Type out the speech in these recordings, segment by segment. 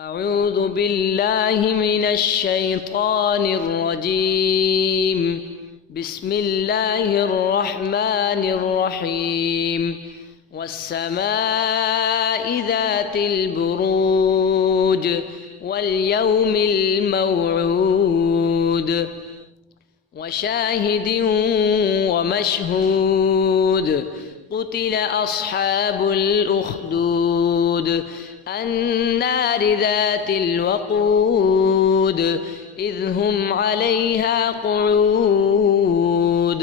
أعوذ بالله من الشيطان الرجيم. بسم الله الرحمن الرحيم. والسماء ذات البروج واليوم الموعود وشاهد ومشهود. قتل أصحاب الأخدود النار ذات الوقود إذ هم عليها قعود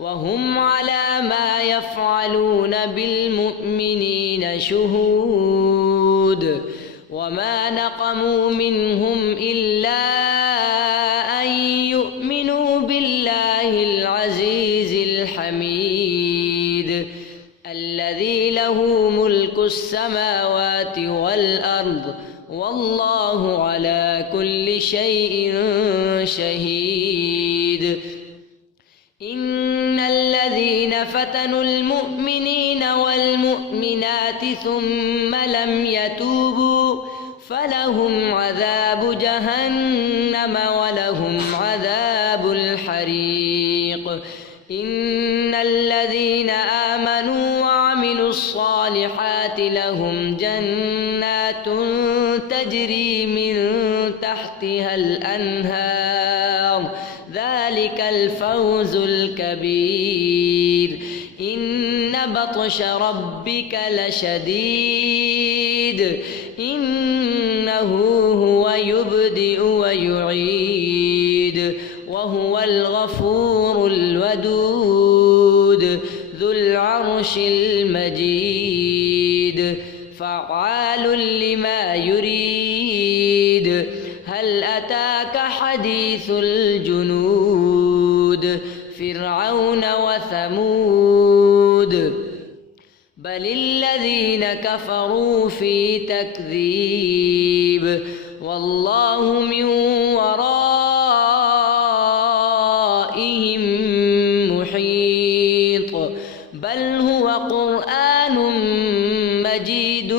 وهم على ما يفعلون بالمؤمنين شهود. وما نقموا منهم إلا أن يؤمنوا بالله العزيز الحميد الذي له ملك السماوات والأرض والله على كل شيء شهيد. إن الذين فتنوا المؤمنين والمؤمنات ثم لم يتوبوا فلهم عذاب جهنم ولهم عذاب الحريق. إن الذين آمنوا وعملوا الصالحات لهم جنات تجري من تحتها الأنهار ذلك الفوز الكبير. إن بطش ربك لشديد إنه هو يبدئ ويعيد وهو الغفور الودود ذو العرش المجيد فعال لما يريد. هل أتاك حديث الجنود فرعون وثمود بل الذين كفروا في تكذيب والله من ورائهم محيط. بل هو قرآن مجيد